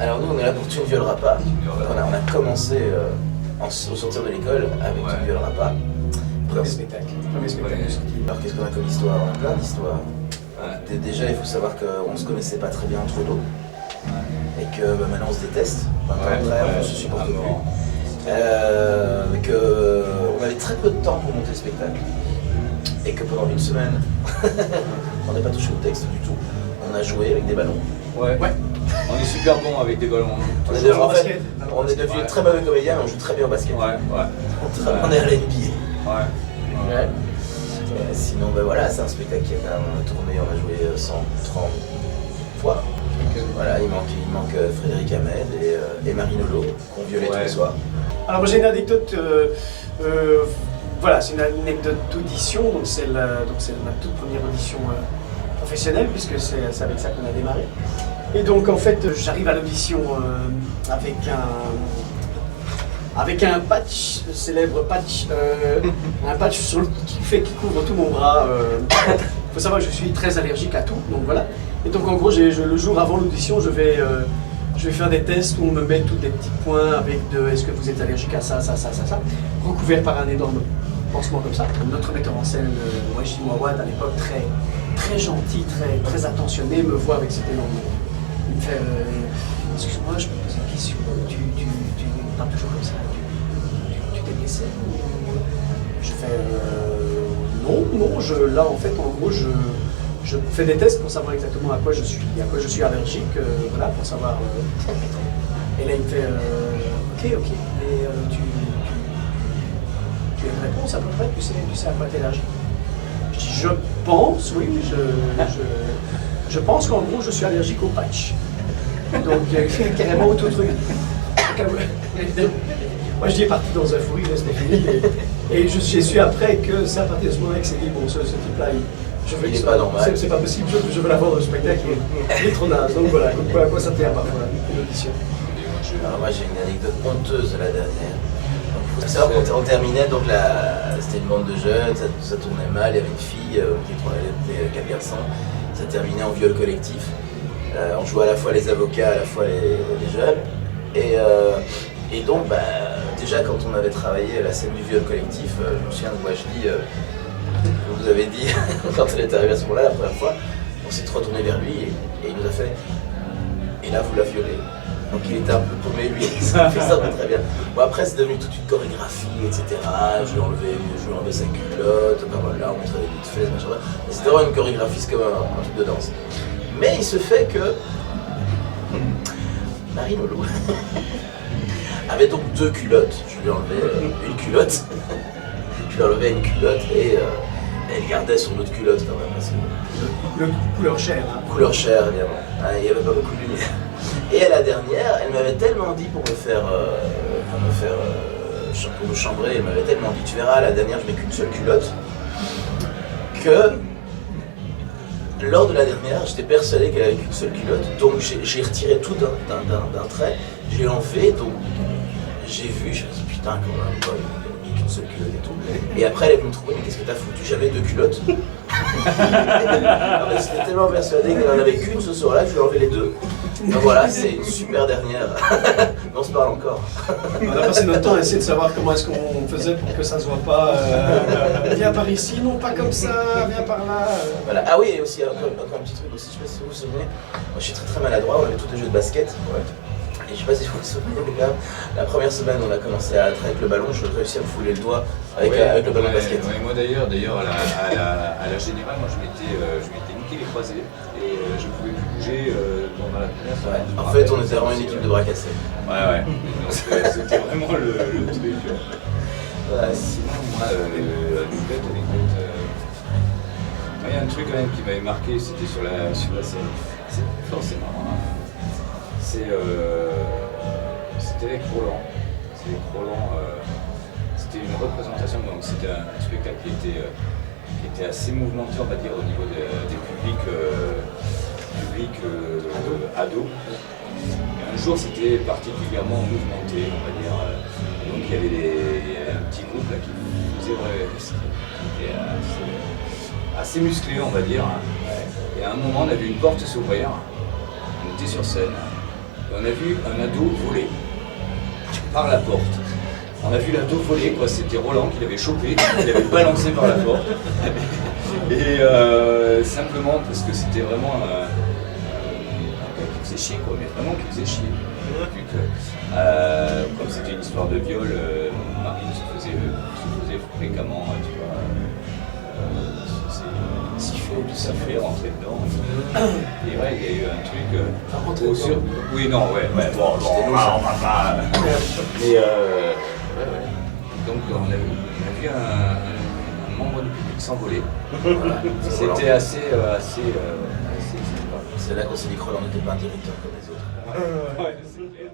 Alors nous, on est là pour Tu ne violeras pas. On a commencé au sortir de l'école avec Tu ne violeras pas. Premier spectacle. Alors qu'est-ce qu'on a comme histoire? On a plein d'histoires. Déjà, il faut savoir qu'on ne se connaissait pas très bien entre nous. Et que maintenant on se déteste. On se supporte plus. Qu'on avait très peu de temps pour monter le spectacle. Et que pendant une semaine, on n'a pas touché au texte du tout. On a joué avec des ballons. Ouais. On est super bon avec des ballons. On est devenu très mauvais comédiens, mais on joue très bien au basket. On est à la NBA. Sinon, voilà, c'est un spectacle qui a quand même tourné, on a joué 130 fois. Voilà, il manque Frédéric Hamel et Marine Lolo, qu'on violait tous les soirs. Alors moi j'ai une anecdote, voilà, c'est une anecdote d'audition, donc c'est ma toute première audition professionnelle, puisque c'est avec ça qu'on a démarré. Et donc en fait, j'arrive à l'audition avec un patch, le célèbre patch, un patch qui couvre tout mon bras. Il faut savoir que je suis très allergique à tout, donc voilà. Et donc en gros, le jour avant l'audition, je vais faire des tests où on me met tous des petits points avec est-ce que vous êtes allergique à ça, recouvert par un énorme pansement comme ça. Notre metteur en scène, Wajid Mouawad, à l'époque, très gentil, très attentionné, me voit avec cet énorme. Il me fait excuse-moi, je me pose une question, tu parles toujours comme ça, tu t'es blessé ou... Je fais non, là en fait, en gros, je fais des tests pour savoir exactement à quoi je suis allergique, voilà, pour savoir. Et là il me fait ok, et tu as une réponse à peu près, tu sais à quoi tu es allergique. Je dis je pense, oui, je pense qu'en gros je suis allergique au patch. Donc carrément au tout truc. Moi je dis parti dans un fou rire, c'était fini. Et j'ai su après que c'est à partir de ce moment-là que c'est dit, bon ce type-là, il n'est pas normal. C'est pas possible, je veux l'avoir dans le spectacle, il est trop naze. Donc voilà, à quoi ça tient parfois une audition. Alors moi j'ai une anecdote honteuse la dernière. Il faut savoir qu'on terminait, donc c'était une bande de jeunes, ça tournait mal, il y avait une fille qui était 4 garçons, ça terminait en viol collectif. On jouait à la fois les avocats, à la fois les jeunes. Et donc déjà quand on avait travaillé la scène du viol collectif, je me souviens de Wajdi, vous avez dit, quand elle est arrivée à ce moment-là la première fois, on s'est retourné vers lui et il nous a fait « Et là vous la violez ». Donc il était un peu paumé lui, ça fait ça très bien. Bon après c'est devenu toute une chorégraphie, etc. Je lui ai enlevé sa culotte, voilà, on montrait des petites fesses, machin. Et c'était vraiment une chorégraphie, c'est comme un truc de danse. Mais il se fait que Marine Lolo avait donc 2 culottes. Je lui ai enlevé une culotte. Je lui ai enlevé une culotte et elle gardait son autre culotte quand même. Parce que... Couleur chair. Hein. Couleur chair, évidemment. Il n'y avait pas beaucoup de lumière. Et à la dernière, elle m'avait tellement dit pour me chambrer, elle m'avait tellement dit, tu verras, à la dernière, je mets qu'une seule culotte, que lors de la dernière, j'étais persuadé qu'elle avait qu'une seule culotte, donc j'ai retiré tout d'un trait, j'ai enlevé, donc j'ai vu, je me suis dit, putain, quand même, quoi, il n'y a qu'une seule culotte et tout. Et après, elle est venue me trouver, mais qu'est-ce que t'as foutu? J'avais 2 culottes. J'étais tellement persuadé qu'elle n'en avait qu'une ce soir-là, je lui ai enlevé les 2. Donc voilà, c'est une super dernière. On se parle encore. On a passé notre temps à essayer de savoir comment est-ce qu'on faisait pour que ça ne se voit pas. Viens par ici, non pas comme ça, viens par là. Voilà. Ah oui, et aussi encore un petit truc aussi, je sais pas si vous vous souvenez. Moi je suis très maladroit, on avait tous des jeux de basket. Ouais. Et je sais pas si vous vous souvenez, les gars, la première semaine on a commencé à être avec le ballon, je réussis à me fouler le doigt avec le ballon de basket. Ouais, moi d'ailleurs à la générale, moi je m'étais niqué les croisés et je pouvais plus bouger pendant la première semaine. En fait on était vraiment une équipe de bras cassés. Ouais. Donc c'était vraiment le truc. Sinon moi, anecdote, il y a un truc quand même qui m'avait marqué, c'était sur la scène. C'est forcément. C'était avec Roland. C'était une représentation, donc c'était un spectacle qui était assez mouvementé, on va dire, au niveau des publics ados. Et un jour, c'était particulièrement mouvementé, on va dire. Donc il y avait un petit groupe là qui était assez musclé, on va dire. Et à un moment, on a vu une porte s'ouvrir. On était sur scène. On a vu un ado voler par la porte. On a vu l'ado voler, quoi. C'était Roland qui l'avait chopé, qui l'avait balancé par la porte. Et simplement parce que c'était vraiment un gars qui faisait chier, quoi, mais vraiment qui faisait chier. Vu que, comme c'était une histoire de viol, Marine se faisait fréquemment, tu vois, siffler, tout ça fait rentrer dedans. Et ouais, il y a eu un truc. Oui, non, ouais, bon, on va pas. Mais donc on a vu un membre du public s'envoler. Voilà. C'était assez sympa. C'est là qu'on s'est dit que Roland n'était pas un directeur comme les autres. Ouais, c'est clair.